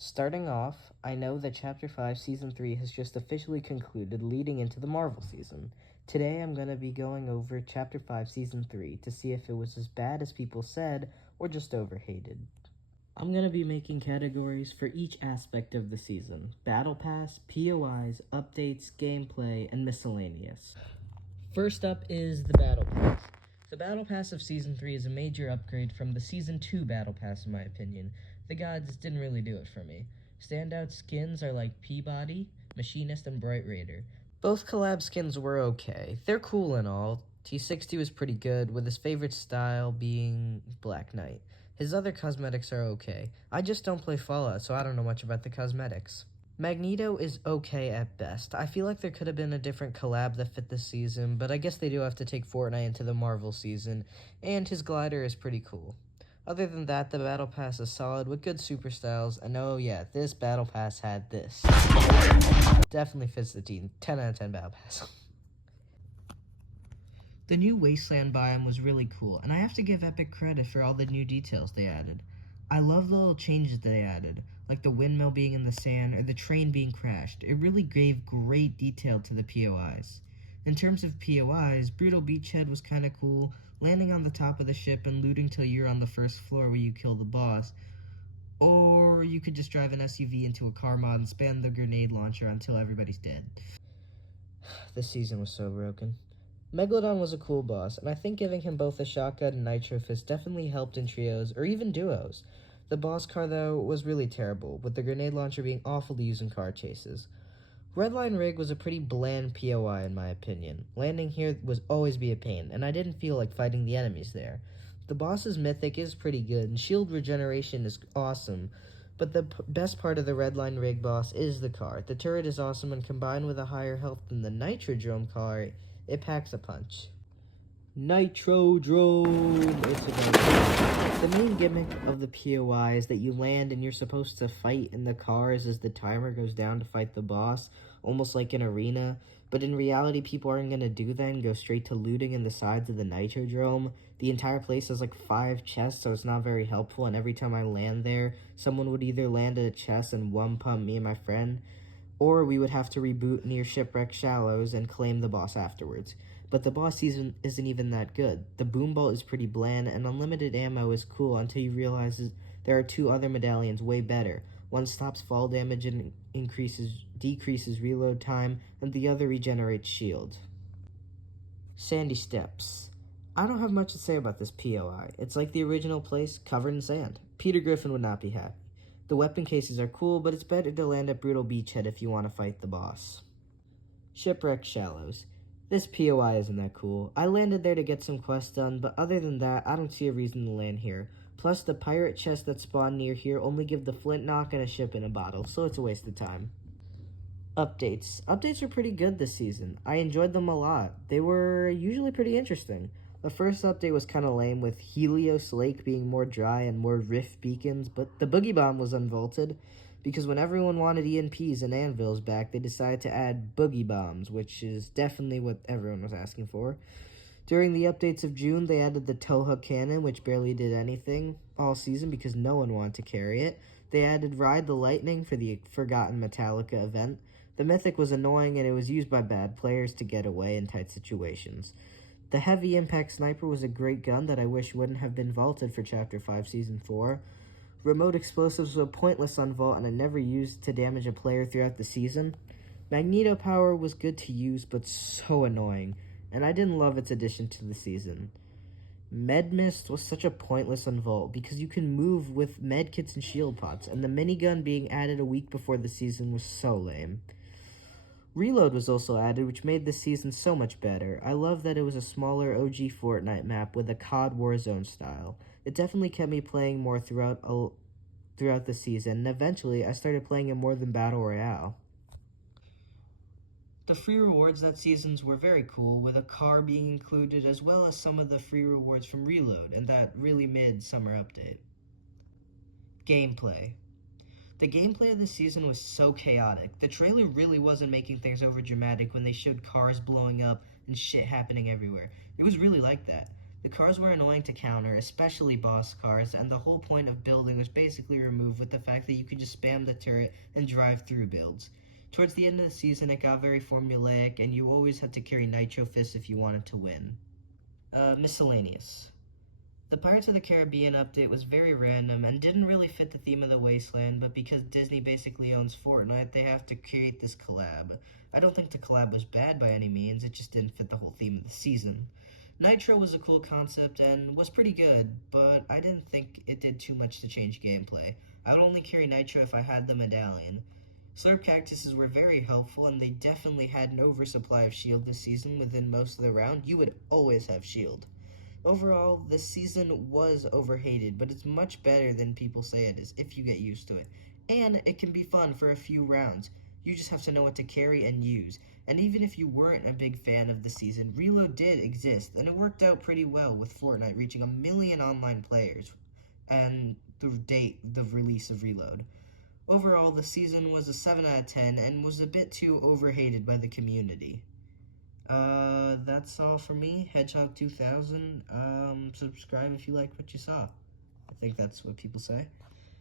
Starting off, I know that Chapter 5 Season 3 has just officially concluded leading into the Marvel season. Today I'm going to be going over Chapter 5 Season 3 to see if it was as bad as people said or just overhated. I'm going to be making categories for each aspect of the season: Battle Pass, POIs, updates, gameplay, and miscellaneous. First up is the Battle Pass. The Battle Pass of Season 3 is a major upgrade from the Season 2 Battle Pass in my opinion. The gods didn't really do it for me. Standout skins are like Peabody, Machinist, and Bright Raider. Both collab skins were okay. They're cool and all. T60 was pretty good, with his favorite style being Black Knight. His other cosmetics are okay. I just don't play Fallout, so I don't know much about the cosmetics. Magneto is okay at best. I feel like there could have been a different collab that fit this season, but I guess they do have to take Fortnite into the Marvel season, and his glider is pretty cool. Other than that, the Battle Pass is solid with good super styles, and oh yeah, this Battle Pass had this. Definitely fits the team. 10 out of 10 Battle Pass. The new Wasteland biome was really cool, and I have to give Epic credit for all the new details they added. I love the little changes they added, like the windmill being in the sand or the train being crashed. It really gave great detail to the POIs. In terms of POIs, Brutal Beachhead was kinda cool, landing on the top of the ship and looting till you're on the first floor where you kill the boss. Or you could just drive an SUV into a car mod and spam the grenade launcher until everybody's dead. This season was so broken. Megalodon was a cool boss, and I think giving him both a shotgun and nitro fist definitely helped in trios, or even duos. The boss car, though, was really terrible, with the grenade launcher being awful to use in car chases. Redline Rig was a pretty bland POI in my opinion. Landing here would always be a pain, and I didn't feel like fighting the enemies there. The boss's mythic is pretty good, and shield regeneration is awesome, but the best part of the Redline Rig boss is the car. The turret is awesome, and combined with a higher health than the Nitrodrome car, it packs a punch. Nitrodrome! It's a great. The main gimmick of the POI is that you land and you're supposed to fight in the cars as the timer goes down to fight the boss, almost like an arena. But in reality, people aren't going to do that and go straight to looting in the sides of the Nitrodrome. The entire place has like 5 chests, so it's not very helpful, and every time I land there, someone would either land at a chest and one-pump me and my friend, or we would have to reboot near Shipwreck Shallows and claim the boss afterwards. But the boss season isn't even that good. The boom bolt is pretty bland, and unlimited ammo is cool until you realize there are 2 other medallions way better. One stops fall damage and decreases reload time, and the other regenerates shield. Sandy Steps. I don't have much to say about this POI. It's like the original place, covered in sand. Peter Griffin would not be happy. The weapon cases are cool, but it's better to land at Brutal Beachhead if you want to fight the boss. Shipwreck Shallows. This POI isn't that cool. I landed there to get some quests done, but other than that, I don't see a reason to land here. Plus, the pirate chests that spawn near here only give the flint knock and a ship in a bottle, so it's a waste of time. Updates. Updates are pretty good this season. I enjoyed them a lot. They were usually pretty interesting. The first update was kind of lame, with Helios Lake being more dry and more rift beacons, but the Boogie Bomb was unvaulted, because when everyone wanted EMPs and anvils back, they decided to add Boogie Bombs, which is definitely what everyone was asking for. During the updates of June, they added the Towhook Cannon, which barely did anything all season because no one wanted to carry it. They added Ride the Lightning for the Forgotten Metallica event. The Mythic was annoying, and it was used by bad players to get away in tight situations. The Heavy Impact Sniper was a great gun that I wish wouldn't have been vaulted for Chapter 5 Season 4. Remote Explosives were pointless on vault and I never used to damage a player throughout the season. Magneto Power was good to use, but so annoying, and I didn't love its addition to the season. Med Mist was such a pointless on vault because you can move with medkits and shield pots, and the minigun being added a week before the season was so lame. Reload was also added, which made this season so much better. I love that it was a smaller OG Fortnite map with a COD Warzone style. It definitely kept me playing more throughout the season, and eventually I started playing it more than Battle Royale. The free rewards that seasons were very cool, with a car being included as well as some of the free rewards from Reload and that really mid-summer update. Gameplay. The gameplay of this season was so chaotic. The trailer really wasn't making things over dramatic when they showed cars blowing up and shit happening everywhere. It was really like that. The cars were annoying to counter, especially boss cars, and the whole point of building was basically removed with the fact that you could just spam the turret and drive through builds. Towards the end of the season, it got very formulaic, and you always had to carry Nitro Fists if you wanted to win. Miscellaneous. The Pirates of the Caribbean update was very random and didn't really fit the theme of the Wasteland, but because Disney basically owns Fortnite, they have to create this collab. I don't think the collab was bad by any means, it just didn't fit the whole theme of the season. Nitro was a cool concept and was pretty good, but I didn't think it did too much to change gameplay. I would only carry Nitro if I had the medallion. Slurp cactuses were very helpful, and they definitely had an oversupply of shield this season. Within most of the round, you would always have shield. Overall, this season was overhated, but it's much better than people say it is if you get used to it. And it can be fun for a few rounds. You just have to know what to carry and use. And even if you weren't a big fan of the season, Reload did exist, and it worked out pretty well with Fortnite reaching 1 million online players and the date the release of Reload. Overall, the season was a 7 out of 10 and was a bit too overhated by the community. That's all for me. Hedgehog 2000. Subscribe if you liked what you saw. I think that's what people say.